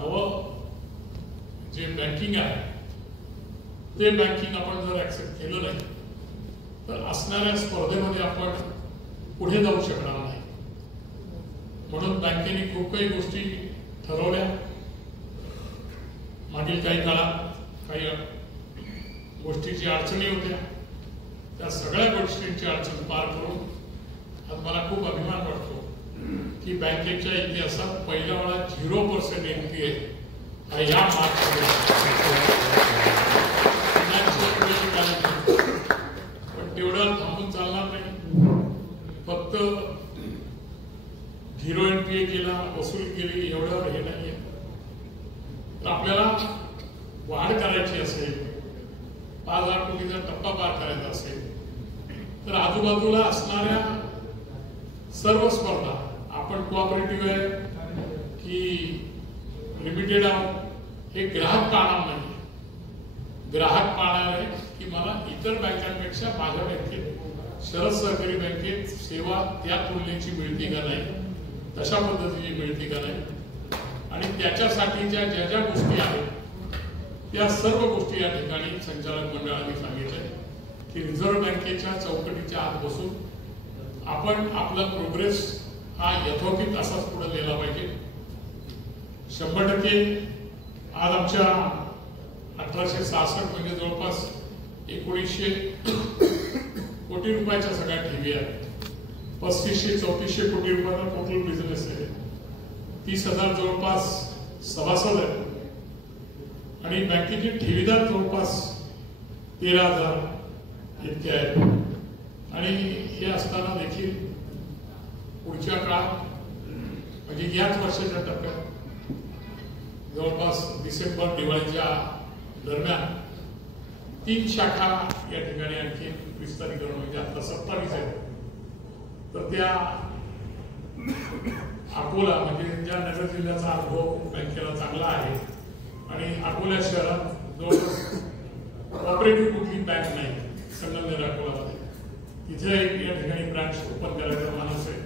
नवं जे बँकिंग आहे ते बँकिंग आपण जर ऍक्सेप्ट केलं नाही तर असणाऱ्या स्पर्धेमध्ये आपण पुढे जाऊ शकणार नाही. म्हणून बँकेने खूप काही गोष्टी ठरवल्या. मागील काही काळात काही गोष्टीची अडचणी होत्या, त्या सगळ्या गोष्टींची अडचण पार करून आज मला खूप अभिमान वाटतो की बँकेच्या इतिहासात पहिल्या वेळा 0% एनपीए हा या मार्चमध्ये. पण तेवढं थांबून चालणार नाही. फक्त 0 एनपीए केला, वसूल केली एवढं हे नाहीये. तर आपल्याला वाढ करायची असेल, 5,000 कोटीचा टप्पा पार करायचा असेल तर आजूबाजूला असणाऱ्या सर्व स्पर्धा, आपण कोऑपरेटिव्ह आहे की लिमिटेड आहोत, हे ग्राहक पाहणार नाही. ग्राहक पाहणार आहे की मला इतर बँकांपेक्षा माझ्या बँकेत, शरद सहकारी बँकेत सेवा त्या तुलनेची मिळते का नाही, तशा पद्धतीची मिळते का नाही. आणि त्याच्यासाठीच्या ज्या ज्या गोष्टी आहेत त्या सर्व गोष्टी या ठिकाणी संचालक मंडळाने सांगितले की रिझर्व्ह बँकेच्या चौकटीच्या आत बसून आपण आपला प्रोग्रेस हा यथोचित असाच पुढे नेला पाहिजे. 100% आज आमच्या 1866 म्हणजे जवळपास 1900 कोटी रुपयाच्या सगळ्या ठेवी आहेत. 3500-3400 कोटी रुपयाचा टोटल बिझनेस आहे. 30,000 जवळपास सभासद आहेत आणि बँकेचे ठेवीदार जवळपास 13,000 इतके आहेत. आणि हे असताना देखील पुढच्या काळात म्हणजे याच वर्षाच्या टप्प्यात जवळपास डिसेंबर दिवाळीच्या दरम्यान 3 शाखा या ठिकाणी आणखी विस्तारीकरण, म्हणजे आता 27 आहेत. तर त्या अकोला म्हणजे ज्या नगर जिल्ह्याचा अनुभव बँकेला चांगला आहे आणि अकोला शहरात जवळपास कॉपरेटिव्ह कुठली बँक नाही संगमनेर अकोलामध्ये, तिथे या ठिकाणी ब्रांच ओपन करायचा मानस आहे.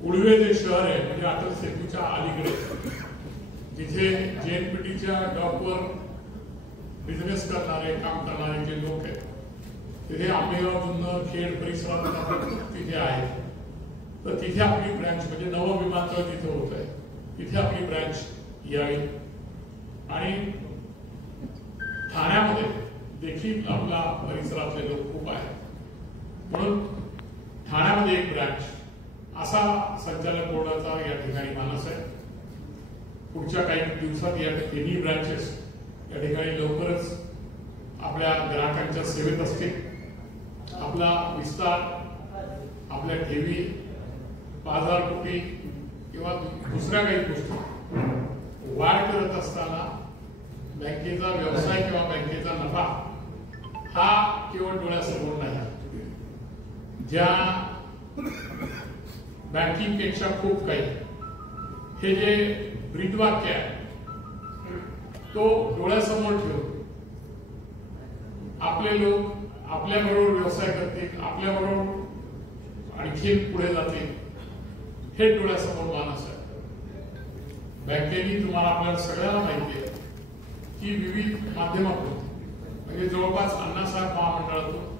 उडवे जे शहर आहे म्हणजे अटल सेतूच्या अलीकडे, जिथे जेएनपीटीच्या डॉकवर बिझनेस करणारे, काम करणारे जे लोक आहेत, तिथे आंबेगाव, जुन्नर, खेड परिसरात तिथे आहे. तर तिथे आपली ब्रँच म्हणजे नवं विमानतळ तिथे होत आहे, तिथे आपली ब्रँच यावी. आणि ठाण्यामध्ये देखील आपला परिसरातले लोक खूप आहेत, म्हणून ठाण्यामध्ये एक ब्रँच असा संचालक बोर्डाचा या ठिकाणी मानस आहे. पुढच्या काही दिवसात या तिन्ही ब्रँचेस या ठिकाणी लवकरच आपल्या ग्राहकांच्या सेवेत असतील. आपला विस्तार, आपल्या ठेवी 5,000 कोटी किंवा दुसऱ्या काही गोष्टी वाढ करत असताना बँकेचा व्यवसाय किंवा बँकेचा नफा हा केवळ डोळ्यासमोर नाही, ज्या बँकिंग पेक्षा खूप काही, हे जे ब्रीदवाक्य आहे तो डोळ्यासमोर ठेवून आपले लोक आपल्याबरोबर व्यवसाय करतील, आपल्याबरोबर आणखी पुढे जातील, हे डोळ्यासमोर मानस आहे. बँकेने तुम्हाला आपल्याला सगळ्यांना माहिती आहे की विविध माध्यमातून म्हणजे जवळपास अण्णासाहेब महामंडळातून